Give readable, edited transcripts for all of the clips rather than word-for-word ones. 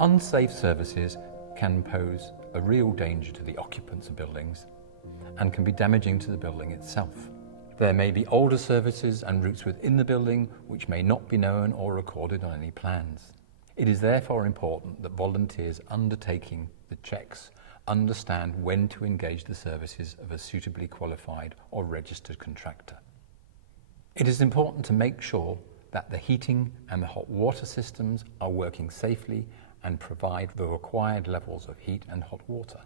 Unsafe services can pose a real danger to the occupants of buildings and can be damaging to the building itself. There may be older services and routes within the building which may not be known or recorded on any plans. It is therefore important that volunteers undertaking the checks understand when to engage the services of a suitably qualified or registered contractor. It is important to make sure that the heating and the hot water systems are working safely and provide the required levels of heat and hot water.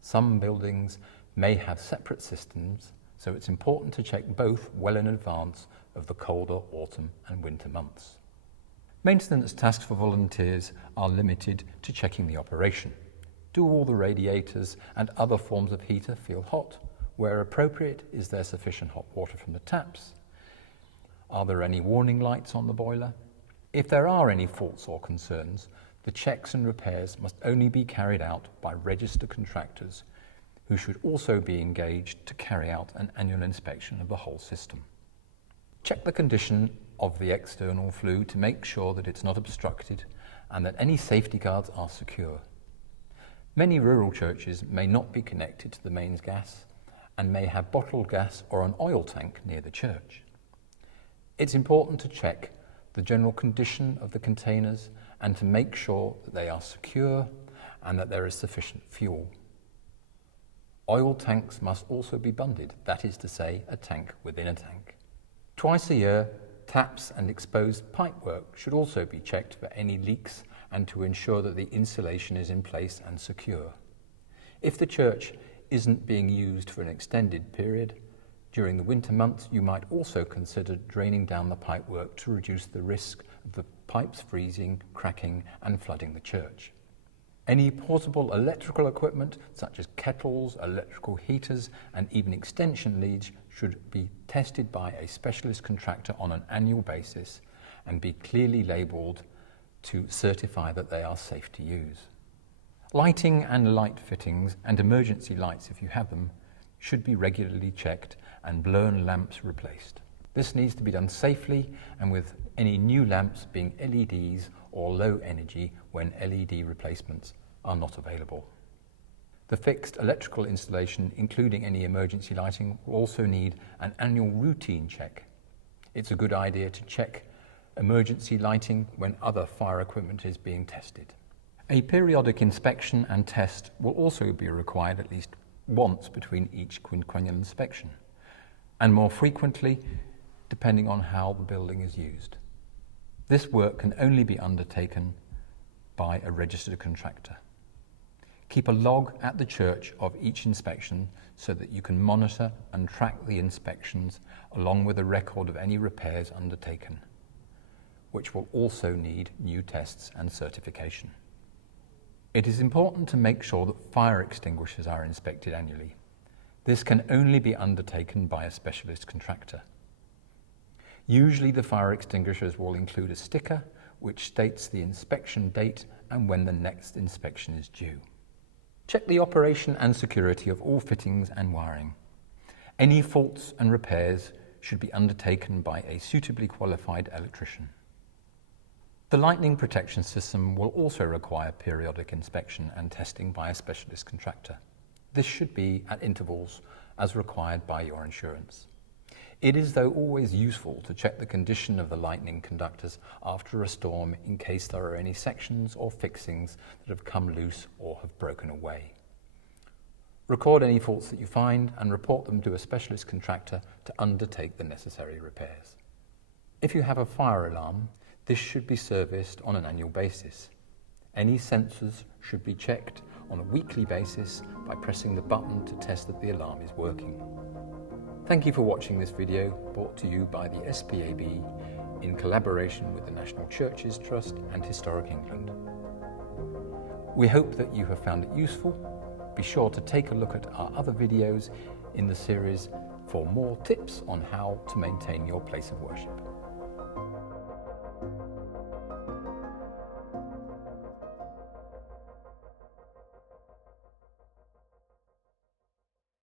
Some buildings may have separate systems, so it's important to check both well in advance of the colder autumn and winter months. Maintenance tasks for volunteers are limited to checking the operation. Do all the radiators and other forms of heater feel hot? Where appropriate, is there sufficient hot water from the taps? Are there any warning lights on the boiler? If there are any faults or concerns, the checks and repairs must only be carried out by registered contractors who should also be engaged to carry out an annual inspection of the whole system. Check the condition of the external flue to make sure that it's not obstructed and that any safety guards are secure. Many rural churches may not be connected to the mains gas and may have bottled gas or an oil tank near the church. It's important to check the general condition of the containers and to make sure that they are secure and that there is sufficient fuel. Oil tanks must also be bunded, that is to say, a tank within a tank. Twice a year, taps and exposed pipework should also be checked for any leaks and to ensure that the insulation is in place and secure. If the church isn't being used for an extended period, during the winter months you might also consider draining down the pipework to reduce the risk of the pipes freezing, cracking and flooding the church. Any portable electrical equipment such as kettles, electrical heaters and even extension leads should be tested by a specialist contractor on an annual basis and be clearly labelled to certify that they are safe to use. Lighting and light fittings and emergency lights, if you have them, should be regularly checked and blown lamps replaced. This needs to be done safely and with any new lamps being LEDs or low energy when LED replacements are not available. The fixed electrical installation, including any emergency lighting, will also need an annual routine check. It's a good idea to check emergency lighting when other fire equipment is being tested. A periodic inspection and test will also be required at least once between each quinquennial inspection, and more frequently depending on how the building is used. This work can only be undertaken by a registered contractor. Keep a log at the church of each inspection so that you can monitor and track the inspections along with a record of any repairs undertaken, which will also need new tests and certification. It is important to make sure that fire extinguishers are inspected annually. This can only be undertaken by a specialist contractor. Usually the fire extinguishers will include a sticker which states the inspection date and when the next inspection is due. Check the operation and security of all fittings and wiring. Any faults and repairs should be undertaken by a suitably qualified electrician. The lightning protection system will also require periodic inspection and testing by a specialist contractor. This should be at intervals as required by your insurance. It is, though, always useful to check the condition of the lightning conductors after a storm in case there are any sections or fixings that have come loose or have broken away. Record any faults that you find and report them to a specialist contractor to undertake the necessary repairs. If you have a fire alarm, this should be serviced on an annual basis. Any sensors should be checked on a weekly basis by pressing the button to test that the alarm is working. Thank you for watching this video, brought to you by the SPAB in collaboration with the National Churches Trust and Historic England. We hope that you have found it useful. Be sure to take a look at our other videos in the series for more tips on how to maintain your place of worship.